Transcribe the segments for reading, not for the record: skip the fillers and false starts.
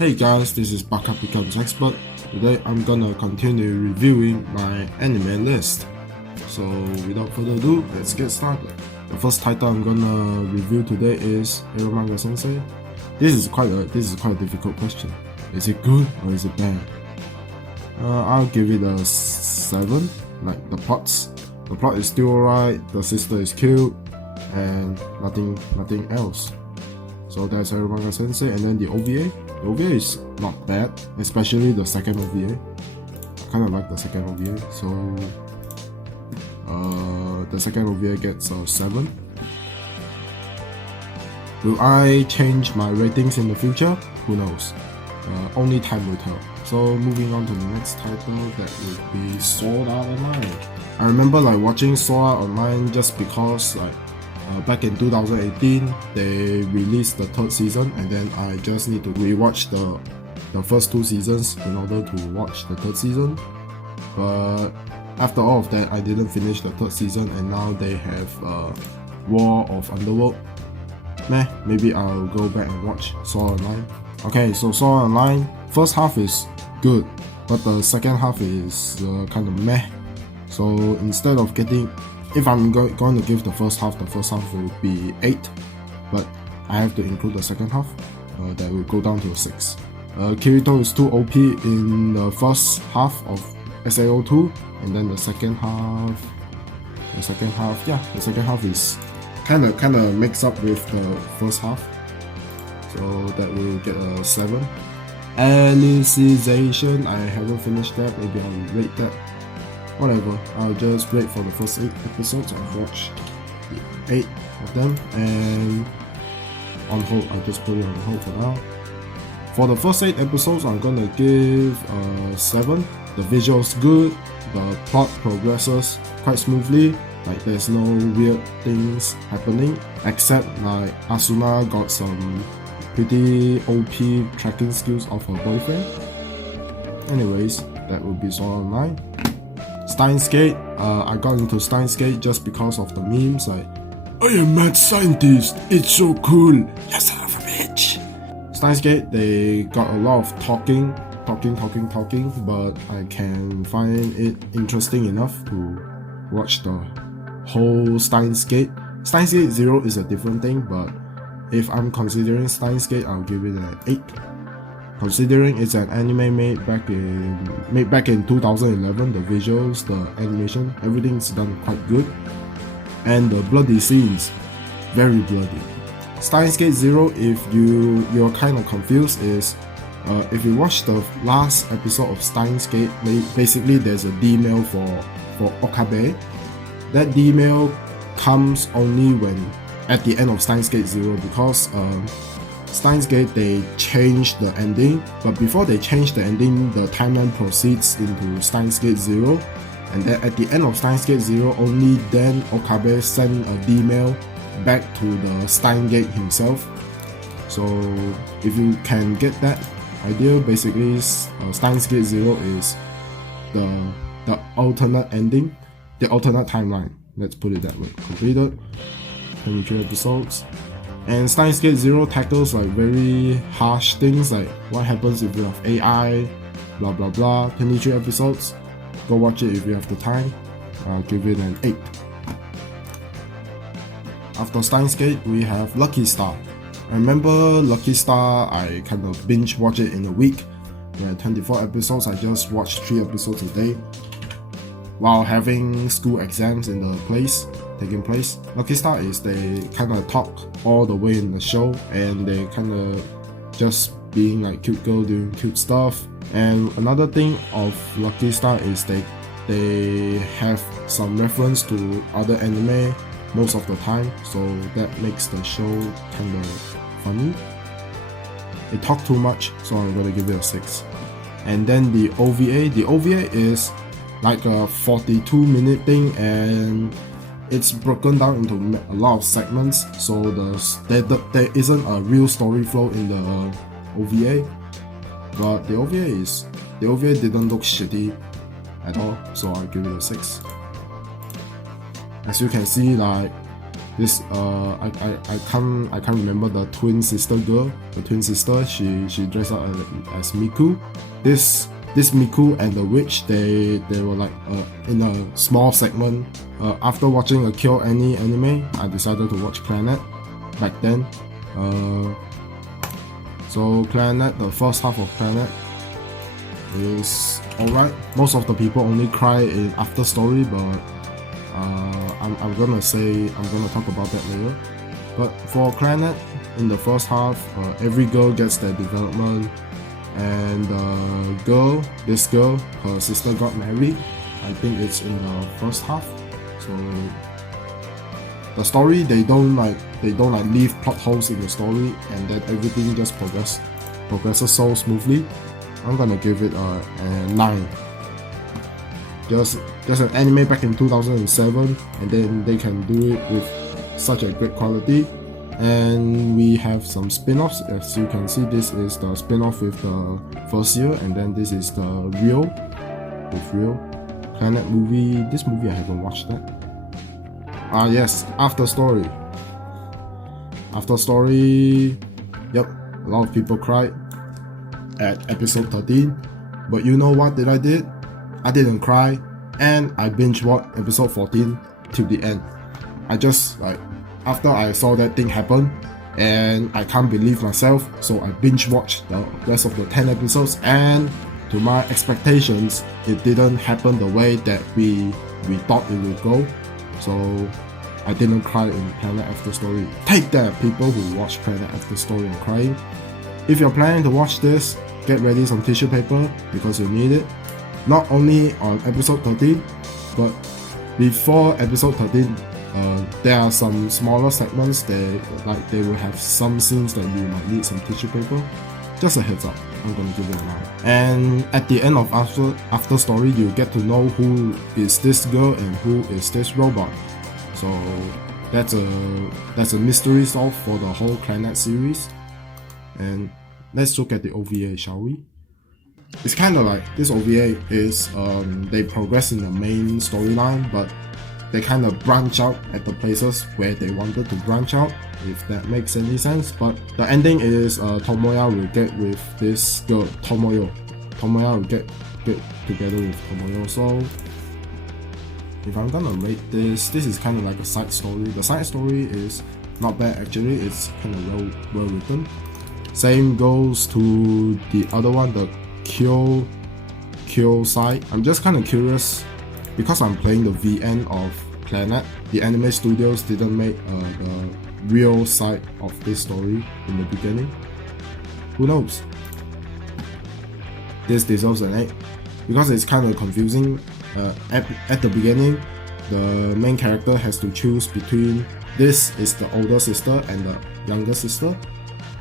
Hey guys, this is Backup Becomes Expert. Today I'm gonna continue reviewing my anime list. So without further ado, let's get started. The first title I'm gonna review today is Eromanga Sensei. This is quite a difficult question. Is it good or is it bad? I'll give it a 7. Like the plot is still alright, the sister is cute, and nothing else. So that's Eromanga Sensei, and then the OVA. The OVA is not bad, especially the second OVA. I kind of like the second OVA, so the second OVA gets a 7. Will I change my ratings in the future? Who knows? Only time will tell. So moving on to the next title, that would be Sword Art Online. I remember watching Sword Art Online just because back in 2018 they released the 3rd season, and then I just need to rewatch the first 2 seasons in order to watch the 3rd season. But after all of that, I didn't finish the 3rd season, and now they have War of Underworld. Maybe I'll go back and watch Sword Art Online. Okay, so Sword Art Online, first half is good, but the second half is kind of meh. So instead of if I'm going to give the first half will be 8, but I have to include the second half, that will go down to 6. Kirito is too OP in the first half of SAO2, and then the second half is kind of mixed up with the first half, so that will get a 7. Alicization, I haven't finished that, maybe I'll rate that. Whatever, I'll just wait for the first 8 episodes. I've watched 8 of them, and on hold. I'll just put it on hold for now. For the first 8 episodes, I'm gonna give a 7. The visuals good, the plot progresses quite smoothly. There's no weird things happening, except Asuna got some pretty OP tracking skills of her boyfriend. Anyways, that would be Sword Art Online. Steins Gate, I got into Steins Gate just because of the memes I am mad scientist, it's so cool, you son of a bitch. Steins Gate, they got a lot of talking, but I can find it interesting enough to watch the whole Steins Gate. Steins Gate 0 is a different thing, but if I'm considering Steins Gate, I'll give it an 8. Considering it's an anime made back in 2011, the visuals, the animation, everything's done quite good, and the bloody scenes, very bloody. Steins Gate 0, if you're kind of confused, is if you watch the last episode of Steins Gate, basically there's a D-mail for Okabe. That D-mail comes only when at the end of Steins Gate 0, because Steins Gate, they changed the ending, but before they changed the ending, the timeline proceeds into Steins Gate 0, and then at the end of Steins Gate 0, only then Okabe sent a D-mail back to the Steins Gate himself. So if you can get that idea, basically Steins Gate 0 is the alternate ending, the alternate timeline, let's put it that way. Completed 23 episodes. And Steins Gate 0 tackles very harsh things, like what happens if you have AI, blah blah blah. 23 episodes. Go watch it if you have the time. I'll give it an 8. After Steins Gate, we have Lucky Star. I remember Lucky Star, I kind of binge watch it in a week. There are 24 episodes, I just watched 3 episodes a day while having school exams taking place. Lucky Star is they kind of talk all the way in the show, and they kind of just being cute girl doing cute stuff. And another thing of Lucky Star is they have some reference to other anime most of the time, so that makes the show kind of funny. They talk too much, so I'm gonna give it a 6. And then the OVA is like a 42-minute thing, and it's broken down into a lot of segments, so there isn't a real story flow in the OVA. But the OVA didn't look shitty at all, so I'll give it a 6. As you can see, This I can't remember the twin sister girl. The twin sister, she dressed up as Miku. This Miku and the witch, they were like in a small segment. After watching a Kyou anime, I decided to watch Clannad back then. So Clannad, the first half of Clannad is alright. Most of the people only cry in after story, but I'm gonna talk about that later. But for Clannad, in the first half, every girl gets their development, and this girl, her sister got married. I think it's in the first half. So the story, they don't leave plot holes in the story, and then everything just progresses so smoothly. I'm gonna give it a 9. Just an anime back in 2007, and then they can do it with such a great quality. And we have some spin-offs. As you can see, this is the spin-off with the first year, and then this is the Real Clannad movie. This movie I haven't watched that. Yes, After Story. Yep, a lot of people cried at episode 13, but you know what I did? I didn't cry, and I binge watched episode 14 till the end. I just after I saw that thing happen, and I can't believe myself, so I binge watched the rest of the 10 episodes, and to my expectations, it didn't happen the way that we thought it would go. So I didn't cry in Clannad After Story. Take that, people who watch Clannad After Story and crying. If you're planning to watch this, get ready some tissue paper because you need it. Not only on episode 13, but before episode 13, there are some smaller segments that they will have some scenes that you might need some tissue paper. Just a heads up, I'm gonna give it a 9. And at the end of After Story, you get to know who is this girl and who is this robot. So that's a mystery solved for the whole Clannad series. And let's look at the OVA, shall we? It's kind of like this OVA is they progress in the main storyline, but they kind of branch out at the places where they wanted to branch out, if that makes any sense. But the ending is Tomoyo will get with this girl, Tomoyo will get together with Tomoyo. So if I'm gonna rate this is kind of like a side story. The side story is not bad actually, it's kind of well written. Same goes to the other one, the Kyou side. I'm just kind of curious, because I'm playing the VN of Clannad, the anime studios didn't make the real side of this story in the beginning. Who knows? This deserves an 8, because it's kind of confusing. At the beginning, the main character has to choose between this is the older sister and the younger sister.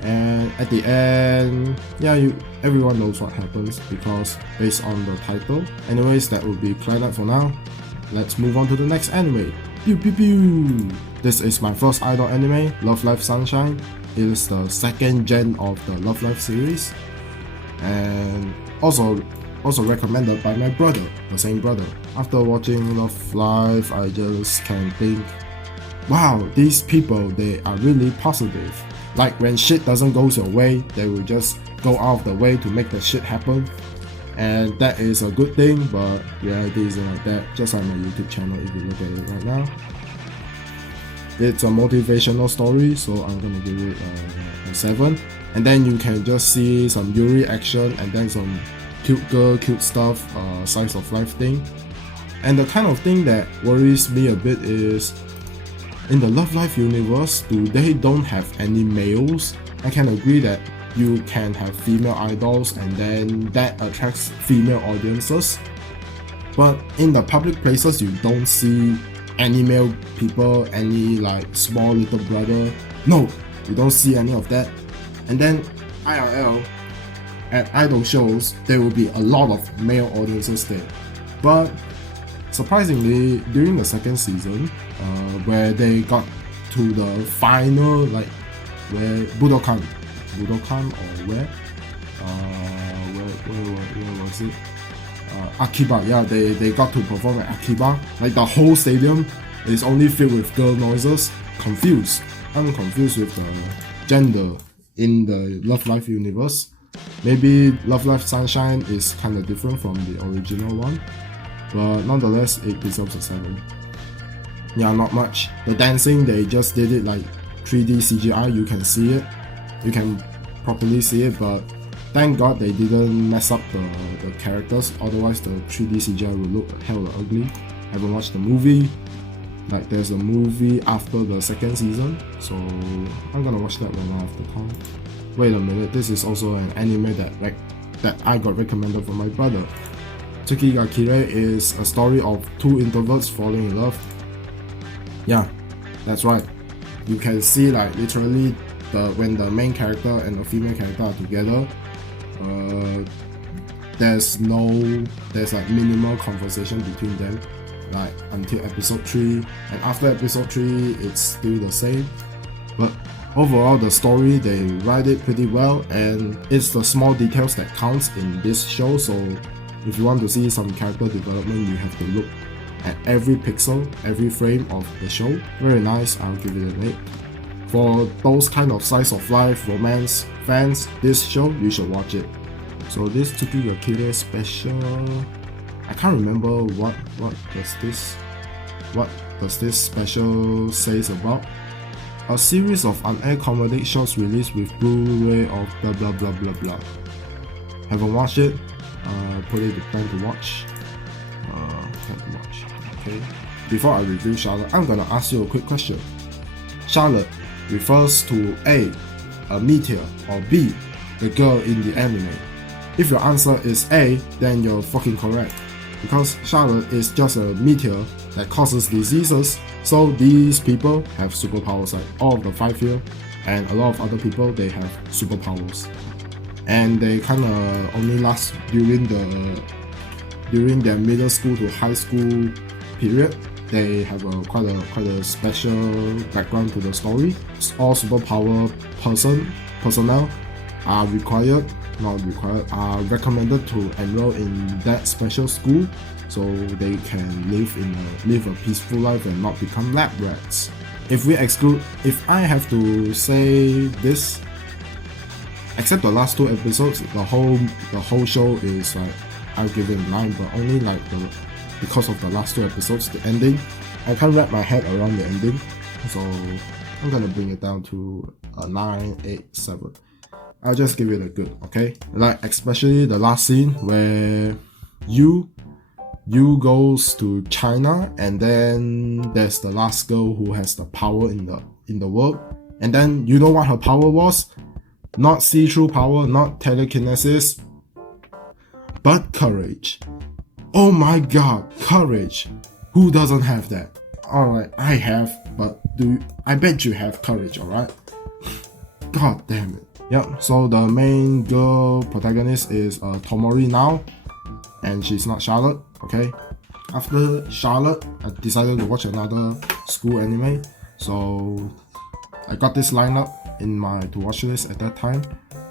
And at the end, yeah, everyone knows what happens because based on the title. Anyways, that would be Clannad for now. Let's move on to the next anime. Pew pew pew! This is my first idol anime, Love Live Sunshine. It is the second gen of the Love Live series, and also recommended by my brother, the same brother. After watching Love Live, I just can think, wow, these people, they are really positive. Like when shit doesn't go your way, they will just go out of the way to make the shit happen. And that is a good thing, but reality isn't like that, just like my YouTube channel if you look at it right now. It's a motivational story, so I'm gonna give it a 7. And then you can just see some Yuri action and then some cute girl, cute stuff, slice of life thing. And the kind of thing that worries me a bit is, in the Love Live universe, they don't have any males? I can agree that you can have female idols and then that attracts female audiences. But in the public places, you don't see any male people, any like small little brother. No, you don't see any of that. And then IRL, at idol shows, there will be a lot of male audiences there. But surprisingly, during the second season, where they got to the final, like where Budokan or where was it? Akiba, yeah, they got to perform at Akiba. Like the whole stadium It's only filled with girl noises. Confused. I'm confused with the gender in the Love Live universe. Maybe Love Live Sunshine is kinda different from the original one, but nonetheless it deserves a 7. Yeah, not much. The dancing, they just did it like 3D CGI, you can see it. You can properly see it, but thank God they didn't mess up the characters, otherwise the 3D CGI would look hella ugly. I haven't watched the movie. Like there's a movie after the 2nd season, so I'm gonna watch that when I have the time. Wait a minute, this is also an anime that I got recommended from my brother. Tsuki Ga Kirei is a story of 2 introverts falling in love. Yeah, that's right. You can see like literally when the main character and the female character are together, there's like minimal conversation between them, like until episode 3, and after episode 3 it's still the same. But overall the story, they write it pretty well, and it's the small details that counts in this show. So if you want to see some character development, you have to look at every pixel, every frame of the show. Very nice, I'll give it an 8. For those kind of slice of life romance fans, this show, you should watch it. So this Tsuki Ga Kirei special, I can't remember what does this special says about. A series of unaired comedic shows released with Blu-ray of blah blah blah blah blah. Haven't watched it. Put it to plan to watch. Okay. Before I review Charlotte, I'm gonna ask you a quick question. Charlotte refers to a meteor, or B, the girl in the anime. If your answer is A, then you're fucking correct, because Charlotte is just a meteor that causes diseases. So these people have superpowers, like all of the 5 here, and a lot of other people, they have superpowers, and they kinda only last during their middle school to high school period. They have quite a special background to the story. All superpower personnel are recommended to enroll in that special school, so they can live a peaceful life and not become lab rats. If I have to say this, except the last 2 episodes, the whole show is like, I'll give it a 9, but only like because of the last 2 episodes, the ending, I can't wrap my head around the ending, so I'm gonna bring it down to a 9, 8, 7. I'll just give it a good, okay? Like especially the last scene where Yu goes to China, and then there's the last girl who has the power in the world, and then you know what her power was? Not see-through power, not telekinesis, but courage. Oh my god, courage! Who doesn't have that? Alright, I have, but I bet you have courage, alright? God damn it. Yep, so the main girl protagonist is Tomoyo now, and she's not Charlotte, okay? After Charlotte, I decided to watch another school anime, so I got this lineup in my to watch list at that time,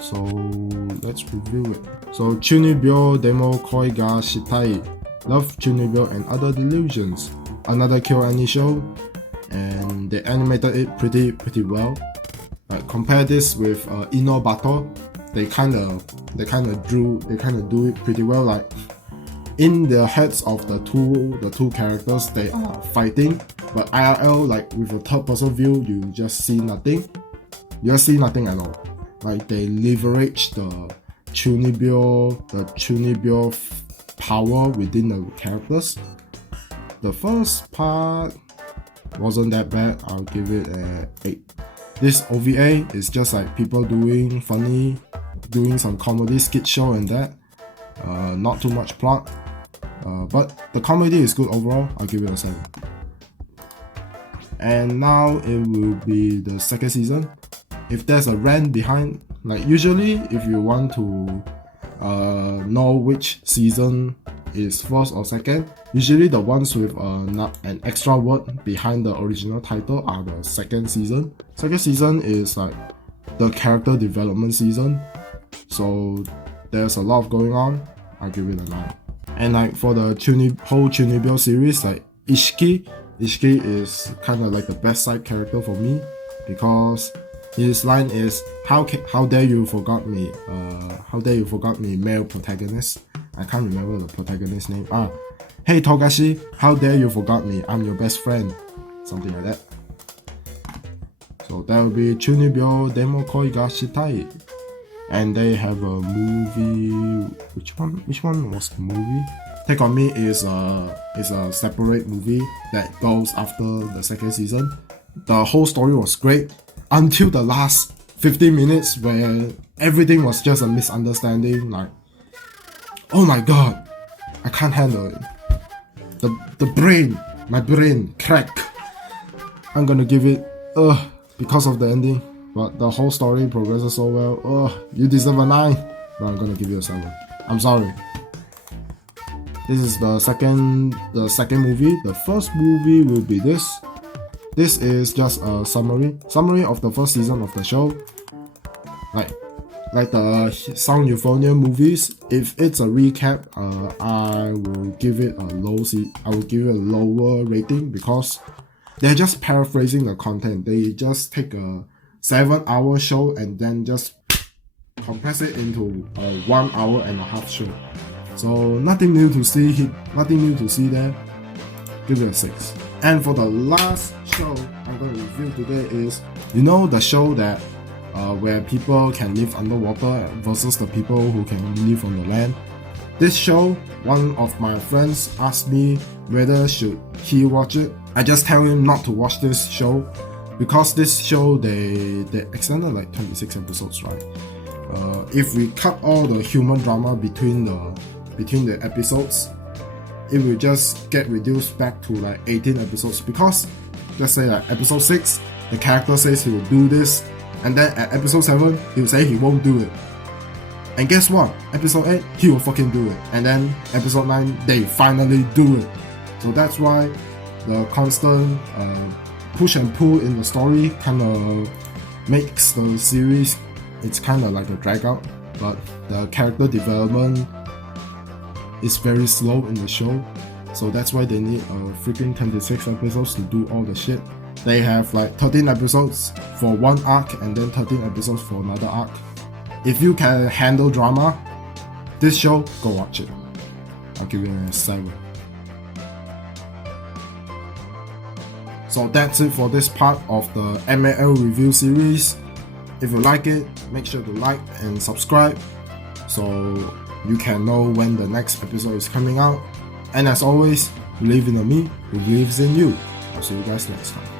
so let's review it. So Chuunibyou Demo Koi ga Shitai, Love Chunnibyou and Other Delusions, another KyoAni show, and they animated it pretty well. Like compare this with Ino Battle, they kinda do it pretty well. Like in the heads of the two characters, they are fighting, but IRL, like with a third person view, you just see nothing. You just see nothing at all. Like they leverage the Chuunibyou power within the characters. The first part wasn't that bad. I'll give it an 8. This OVA is just like people doing some comedy skit show and that. Not too much plot. But the comedy is good overall. I'll give it a 7. And now it will be the 2nd season. If there's a rant behind, like usually if you want to know which season is 1st or 2nd, usually the ones with an extra word behind the original title are the 2nd season. 2nd season is like the character development season, so there's a lot going on. I'll give it a 9. And like for the whole Chuunibyou series, like Ishiki Ishiki is kind of like the best side character for me because his line is how dare you forgot me? How dare you forgot me, male protagonist? I can't remember the protagonist's name. Hey Togashi, how dare you forgot me? I'm your best friend. Something like that. So that will be Chuunibyou Demo Koi ga Shitai. And they have a movie. Which one was the movie? Take On Me is a separate movie that goes after the second season. The whole story was great until the last 15 minutes where everything was just a misunderstanding. Like, oh my god, I can't handle it. My brain crack. I'm gonna give it because of the ending, but the whole story progresses so well. You deserve a 9, but I'm gonna give you a 7. I'm sorry. This is the second movie. The first movie will be this. This is just a summary of the first season of the show. Like the Sound Euphonium movies. If it's a recap, I will give it a lower rating because they're just paraphrasing the content. They just take a 7-hour show and then just compress it into a 1.5-hour show. So nothing new to see there. Give it a 6. And for the last show I'm going to review today is, you know, the show that where people can live underwater versus the people who can live on the land. This show, one of my friends asked me whether should he watch it. I just tell him not to watch this show because this show they extended like 26 episodes, right? If we cut all the human drama between the episodes, it will just get reduced back to like 18 episodes because let's say like episode 6 the character says he will do this, and then at episode 7 he will say he won't do it, and guess what, episode 8 he will fucking do it, and then episode 9 they finally do it. So that's why the constant push and pull in the story kind of makes the series, it's kind of like a drag out, but the character development is very slow in the show, so that's why they need freaking 26 episodes to do all the shit. They have like 13 episodes for one arc and then 13 episodes for another arc. If you can handle drama, this show, go watch it. I'll give you a 7. So that's it for this part of the MAL review series. If you like it, make sure to like and subscribe so you can know when the next episode is coming out. And as always, believe in me who believes in you. I'll see you guys next time.